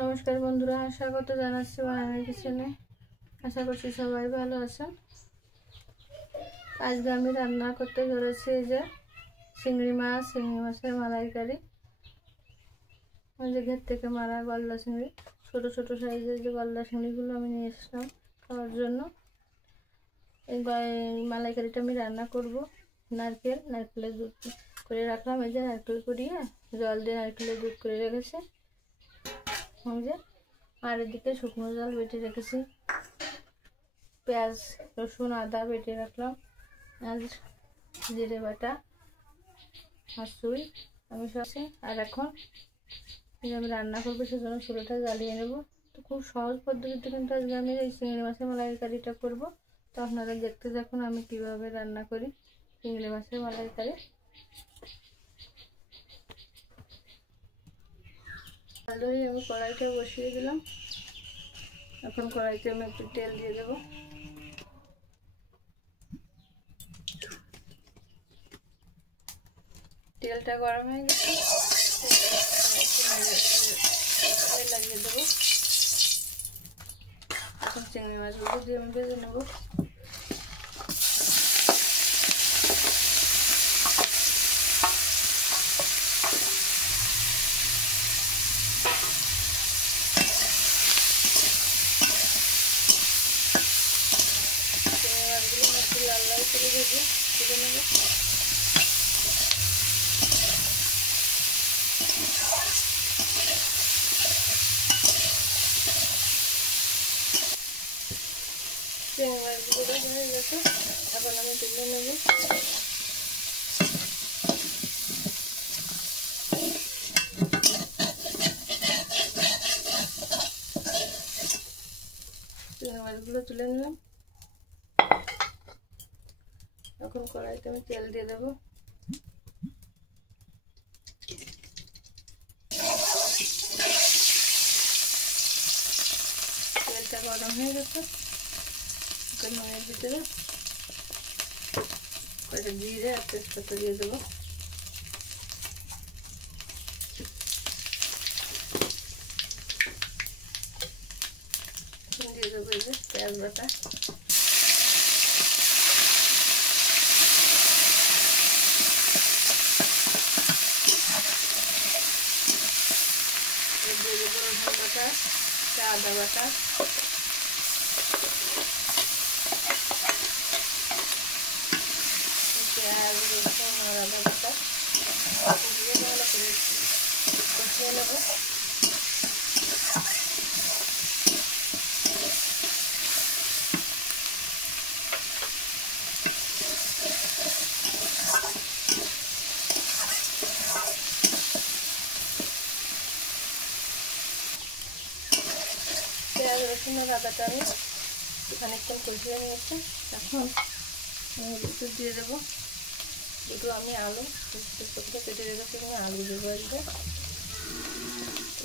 নমস্কার বন্ধুরা, স্বাগত জানাচ্ছি বানানোর কিচেনে। আশা করছি সবাই ভালো আছেন। আজকে আমি রান্না করতে চলেছি এই যে চিংড়ি মাছের মালাইকারি। ঘের থেকে মারা গলদা চিংড়ি, ছোট ছোট সাইজের যে গলদা চিংড়িগুলো আমি নিয়ে এসলাম খাওয়ার জন্য। এই মালাইকারিটা আমি রান্না করব। নারকেলের দুধ করে রাখলাম, এই যে নারকেল কুড়িয়ে জল দিয়ে নারকেলের দুধ করে রেখেছি। আর এদিকে শুকনো জল বেটে রেখেছি, পেঁয়াজ রসুন আদা বেটে রাখলাম, আর জিরে বাটা আর সুই আমি সসে। আর এখন আমি রান্না করবো, সেজন্য চুলোটা জ্বালিয়ে নেব। তো খুব সহজ পদ্ধতিতে কিন্তু আজকে আমি এই চিংড়ি মাছের মালাইকারিটা করবো। তো আপনারা দেখতে দেখুন আমি কিভাবে রান্না করি চিংড়ি মাছের মালাইকারি। আলুই আমি কড়াইটা বসিয়ে দিলাম। এখন কড়াইতে আমি একটু তেল দিয়ে দেব। তেলটা গরম হয়ে গেছে, লাগিয়ে দেবো। এখন চিংড়ি মাছগুলো দিয়ে আমি ভেজে নেবো। লাল লাল করে ভেজে তুলে নেব। চিংড়ি মাছগুলো হয়ে গেছে, এখন আমি তুলে নেব। চিংড়ি মাছগুলো তুলে নিলাম। এখন কড়াইতে আমি তেল দিয়ে দেবো। তেলটা গরম হয়ে গেছে, নুনের ভিতরে কয়েকটা জিরে আর তেজপাতা দিয়ে দেবো। দিয়ে দেবো এই যে পেঁয়াজ বাটা, দিয়ে দেবো রসুন বাটা, আদা বাটা, পেঁয়াজ রসুন আর আদা বাটা দিয়ে ভালো করে কষিয়ে নেব। পেঁয়াজ রসুন আর আদাটা আমি খানিকক্ষণ কষিয়ে নিয়েছি। এখন দুধ দিয়ে দেবো। দুটো আমি আলু কেটে রেখেছি, আমি আলু দেবো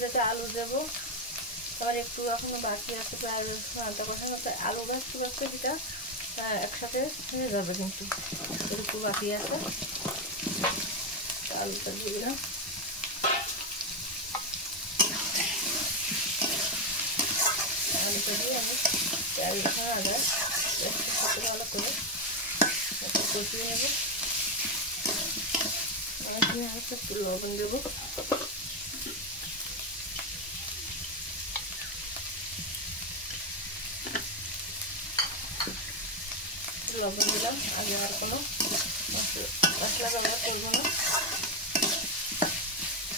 যাতে আলু দেবো। আবার একটু এখনো বাকি আছে, পেঁয়াজ রসুন আদা কষানো, আলু ভাজতে ভাজতে যেটা একসাথে হয়ে যাবে, কিন্তু একটু বাকি আছে। আলুটা দিয়ে দিলাম। আলুটা দিয়ে আমি পেঁয়াজ রসুন আদা সাথে ভালো করে কষিয়ে নেব। একটু লবণ দেবো। লবণ দিলাম, আগে আর কোনো মশলা ব্যবহার করবো না,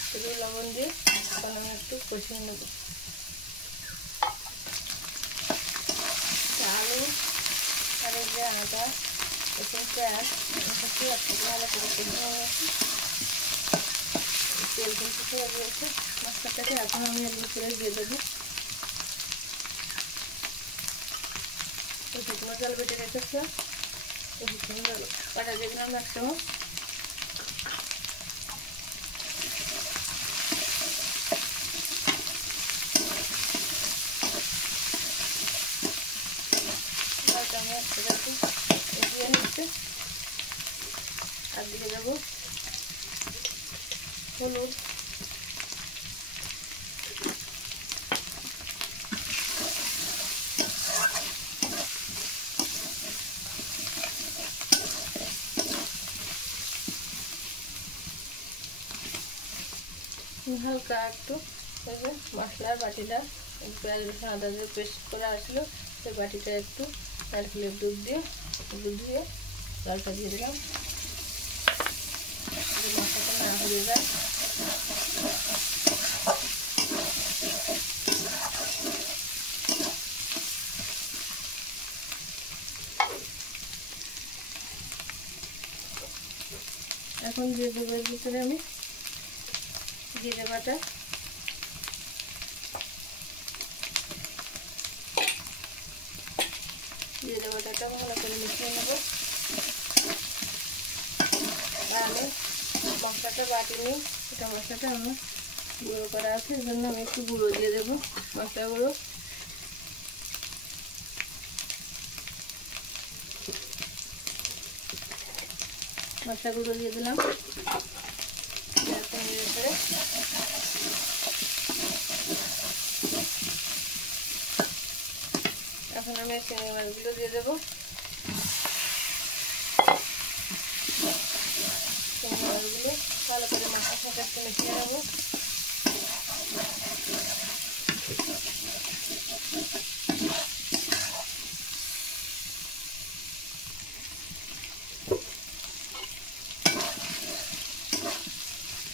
শুধু লবণ দিয়ে এখন আমি একটু কষিয়ে নেব। আলু আর যে আদা রসুন পেঁয়াজ একটু ভালো করে কষিয়ে নিয়েছি। তেল কিন্তু হয়ে গিয়েছে মশলাটাকে। এখন আমি এর ভিতরে দিয়ে দেবো শুকনো জল বেটে রেখেছে, শুকনো জল কাটা দিয়ে দিলাম 1 চামচ। আমি একটু এগিয়ে নিচ্ছে। আর দিয়ে দেবো হলুদ, হালকা একটু মশলার বাটিটা পেঁয়াজ রসুন আদা দিয়ে পেস্ট করে আসলো, সেই বাটিটা একটু নারকেলের দুধ দিয়ে জলটা দিয়ে দিলাম, মশলাটা না হয়ে যায়। এখন দিয়ে দেবো এর ভিতরে আমি জিরে বাটা, জিরে বাটাটা ভালো করে মিশিয়ে নেব। আর আমি মশলাটা বাটিনি, এটা মশলাটা আমার গুঁড়ো করা আছে, এর জন্য আমি একটু গুঁড়ো দিয়ে দেবো, মশলা গুঁড়ো। মশলা গুঁড়ো দিয়ে দিলাম। এখন আমি চিংড়ি মাছগুলো দিয়ে দেবো। চিংড়ি মাছগুলো ভালো করে মশলার সাথে একটু মিশিয়ে নেবো।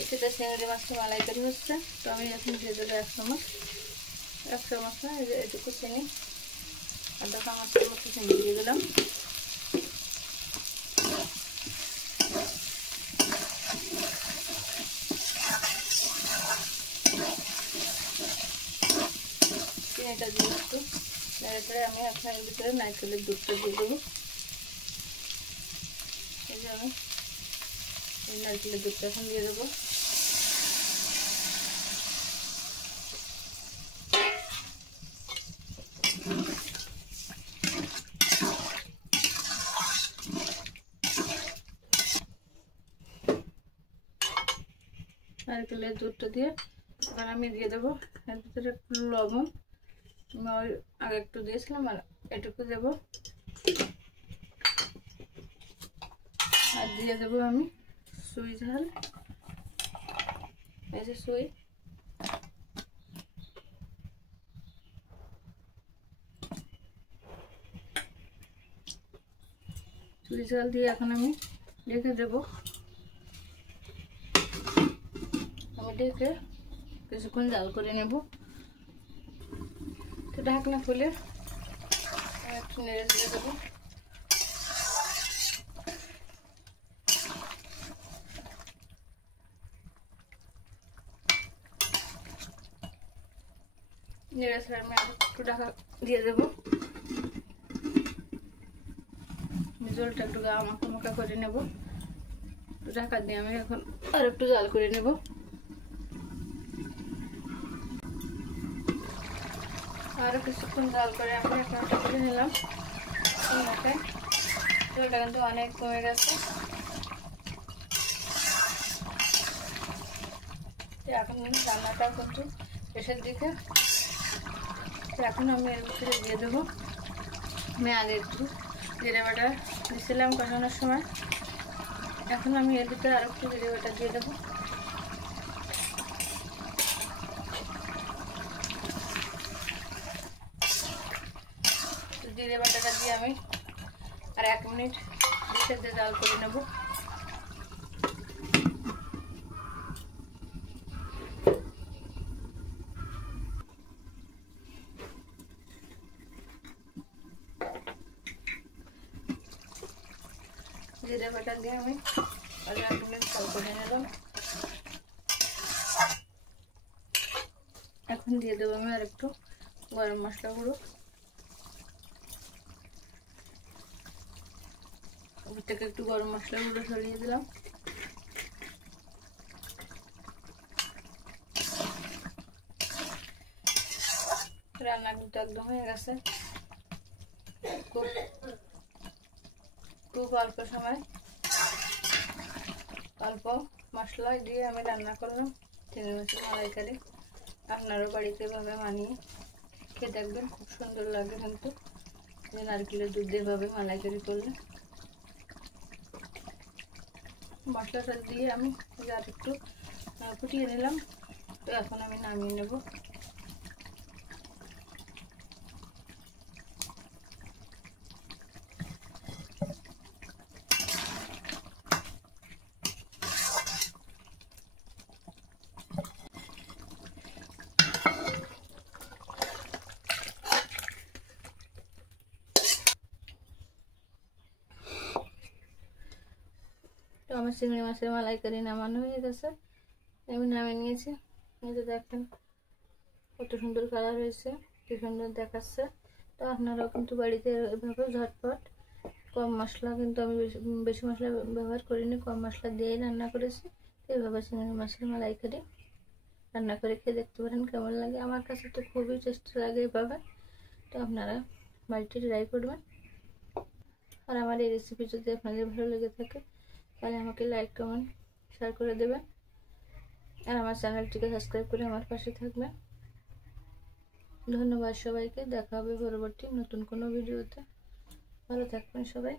সেটা চিংড়ি মাছটা মালাইকারি হচ্ছে, তো আমি এখন দিয়ে দেবো 1 চামচ, 1 চামচ না, এটুকু চিনি, আধা চামচের মতো চিনি দিয়ে দিলাম। চিনিটা দিয়ে একটু নেড়ে আমি এখন এর ভিতরে নারকেলের দুধটা দিয়ে দেবো। এই যে আমি নারকেলের দুধটা এখন দিয়ে দেবো। নারকেলের দুধটা দিয়ে এবার আমি দিয়ে দেবো এর ভিতরে একটু লবণ, আমি আগে একটু দিয়েছিলাম আর এটুকু দেবো। আর দিয়ে দেবো আমি সুই ঝাল, এই যে সুই, সুই ঝাল দিয়ে এখন আমি ঢেকে দেবো। আমি ঢেকে কিছুক্ষণ জাল করে নেব। তো ঢাকনা খুলে একটু নেড়ে দিয়ে দেবো। নেড়ে ছেড়ে আমি একটু ঢাকা দিয়ে দেবো। জলটা একটু মাখা করে নেব। ঢাকা দিয়ে আমি এখন আর একটু জাল করে নেব। আরো কিছুক্ষণ জাল করে আমি একটা করে নিলাম। জলটা কিন্তু অনেক কমে গেছে। এখন রান্নাটা কিন্তু শেষের দিকে। এখন আমি এর ভিতরে দিয়ে দেবো, আমি আগে একটু জিরে বাটা দিয়েছিলাম কষানোর সময়, এখন আমি এর ভিতরে আরো একটু জিরে বাটা দিয়ে দেবো। জিরে বাটাটা দিয়ে আমি আর 1 মিনিট দিয়ে জাল করে নেব। জিরে বাটা দিয়ে আমি আর 1 মিনিট জাল করে নিলাম। এখন দিয়ে দেবো আমি আর একটু গরম মশলা গুঁড়ো, উপর থেকে একটু গরম মশলা গুঁড়ো ছড়িয়ে দিলাম। রান্না কিন্তু একদম হয়ে গেছে। খুব অল্প সময় অল্প মশলা দিয়ে আমি রান্না করলাম চিংড়ি মাছের মালাইকারি। আপনারও বাড়িতে এভাবে বানিয়ে খেয়ে দেখবেন, খুব সুন্দর লাগে কিন্তু নারকেলের দুধ দিয়ে এভাবে মালাইকারি করলে। মশলাটা দিয়ে আমি আর একটু ফুটিয়ে নিলাম। তো এখন আমি নামিয়ে নেব। তো আমার চিংড়ি মাছের মালাইকারি নামানো হয়ে গেছে, আমি নামিয়ে নিয়েছি। এই যে দেখেন কত সুন্দর কালার হয়েছে, কি সুন্দর দেখাচ্ছে। তো আপনারাও কিন্তু বাড়িতে এভাবে ঝটপট কম মশলা, কিন্তু আমি বেশি মশলা ব্যবহার করিনি, কম মশলা দিয়েই রান্না করেছি। এইভাবে চিংড়ি মাছের মালাইকারি রান্না করে খেয়ে দেখতে পারেন কেমন লাগে। আমার কাছে তো খুবই টেস্টি লাগে এভাবে। তো আপনারা বাড়িতে ট্রাই করবেন। আর আমার এই রেসিপি যদি আপনাদের ভালো লেগে থাকে তাহলে আমাকে লাইক কমেন্ট শেয়ার করে দেবেন, আর আমার চ্যানেলটিকে সাবস্ক্রাইব করে আমার পাশে থাকবেন। ধন্যবাদ সবাইকে, দেখা হবে পরবর্তী নতুন কোনো ভিডিওতে। ভালো থাকবেন সবাই।